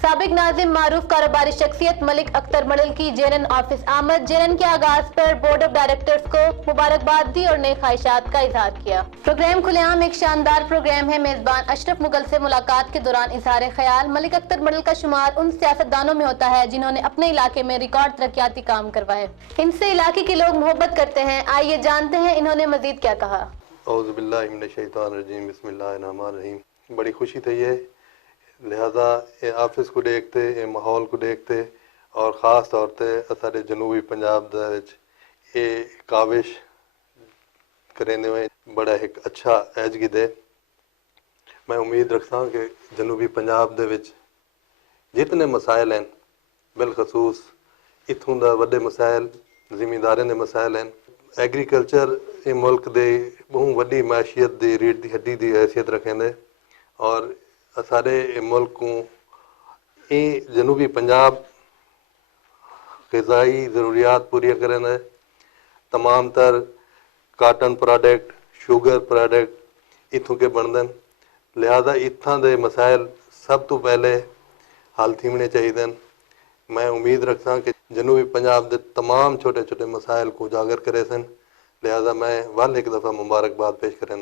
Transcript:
साबिक नाजिम मारूफ कारोबारी शख्सियत मलिक अख्तर मडल की जेएनएन ऑफिस आमद। जेएनएन के आगाज पर बोर्ड ऑफ डायरेक्टर्स को मुबारकबाद दी और नई ख्वाहिशात का इजहार किया। प्रोग्राम खुलेआम एक शानदार प्रोग्राम है। मेजबान अशरफ मुगल से मुलाकात के दौरान इजहार ख्याल। मलिक अख्तर मडल का शुमार उन सियासतदानों में होता है जिन्होंने अपने इलाके में रिकॉर्ड तरक्याती काम करवाए। इनसे इलाके के लोग मोहब्बत करते हैं। आइए जानते हैं इन्होंने मजीद क्या कहा। औज़ु बिल्लाहि मिनश शैतानिर रजीम, बिस्मिल्लाहिर रहमानिर रहीम। बड़ी खुशी थी है, लिहाजा ये ऑफिस को देखते, ये माहौल को देखते और ख़ास तौर पर असारे जनूबी पंजाब ये काविश करने में बड़ा एक अच्छा एजगिद है। मैं उम्मीद रखता कि जनूबी पंजाब जितने मसाइल हैं, बिलखसूस इत्थों दा वड्डे मसाइल जिमींदारें दे मसाइल हैं। एग्रीकल्चर ये मुल्क दे बहुत वड्डी माशियत दी रीढ़ दी हड्डी दी हैसियत रखेंदे और सारे मुल्क को ये जनूबी पंजाब ग़िज़ाई ज़रूरियात पूरी करें। तमाम तर काटन प्रोडक्ट, शुगर प्रोडक्ट इत्थों के बनते। लिहाजा इत्थां दे मसाइल सब तो पहले हल थीमने चाहिए। मैं उम्मीद रखता कि जनूबी पंजाब के तमाम छोटे छोटे मसाइल को उजागर करे सन। लिहाजा मैं वाल एक दफ़ा मुबारकबाद पेश करें।